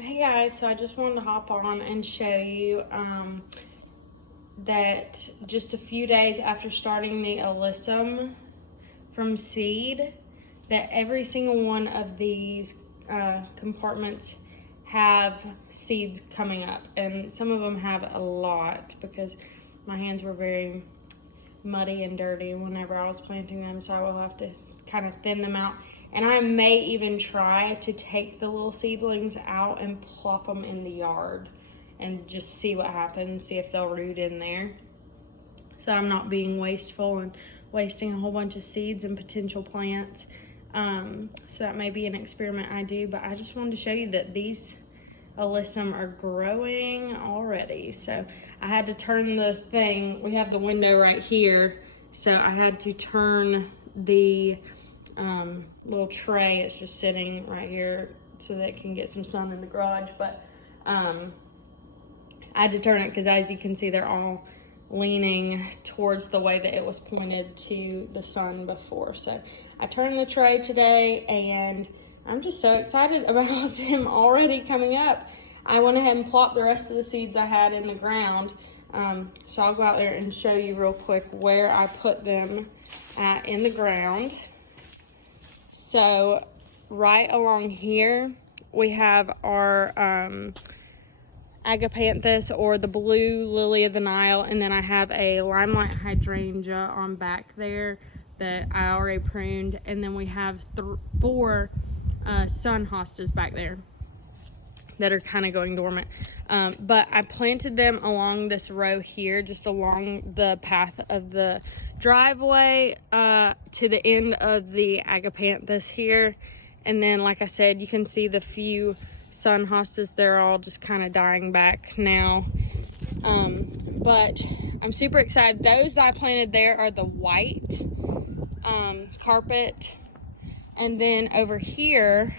Hey guys, so I just wanted to hop on and show you that just a few days after starting the Alyssum from seed, that every single one of these compartments have seeds coming up, and some of them have a lot because my hands were very muddy and dirty whenever I was planting them, so I will have to kind of thin them out. And I may even try to take the little seedlings out and plop them in the yard and just see what happens, see if they'll root in there. So I'm not being wasteful and wasting a whole bunch of seeds and potential plants. So that may be an experiment I do, but I just wanted to show you that these Alyssum are growing already. So I had to turn the thing, we have the window right here, so I had to turn the little tray, it's just sitting right here so that it can get some sun in the garage, but I had to turn it because as you can see they're all leaning towards the way that it was pointed to the sun before. So I turned the tray today and I'm just so excited about them already coming up. I went ahead and plopped the rest of the seeds I had in the ground. So I'll go out there and show you real quick where I put them in the ground. So right along here, we have our agapanthus, or the blue lily of the Nile, and then I have a limelight hydrangea on back there that I already pruned, and then we have 4 sun hostas back there that are kind of going dormant. But I planted them along this row here, just along the path of the driveway to the end of the agapanthus here. And then, like I said, you can see the few sun hostas, they're all just kind of dying back now. But I'm super excited. Those that I planted there are the white carpet. And then over here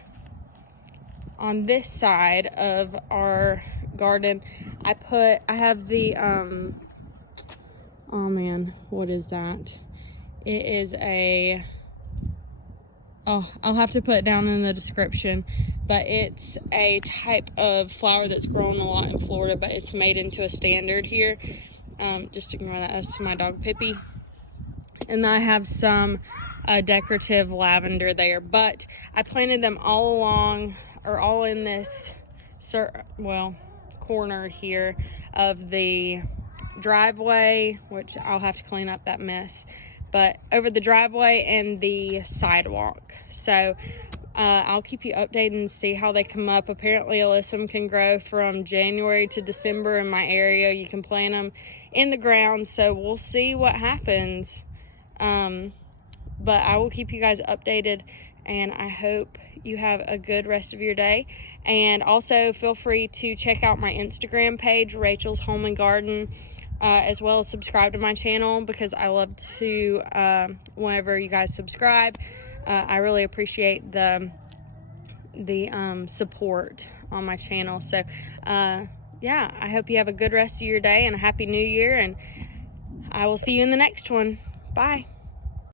on this side of our garden, I have the oh man, what is that? It is a, oh, I'll have to put it down in the description, but it's a type of flower that's grown a lot in Florida, but it's made into a standard here. Just ignore that, that's my dog Pippi. And I have some decorative lavender there, but I planted them all along, or all in this corner here of the driveway, which I'll have to clean up that mess, but over the driveway and the sidewalk. So I'll keep you updated and see how they come up. Apparently Alyssum can grow from January to December in my area. You can plant them in the ground, so we'll see what happens. But I will keep you guys updated, and I hope you have a good rest of your day. And also feel free to check out my Instagram page, Rachel's Home and Garden, as well as subscribe to my channel, because I love to, whenever you guys subscribe, I really appreciate the support on my channel. So yeah, I hope you have a good rest of your day and a happy new year, and I will see you in the next one. Bye.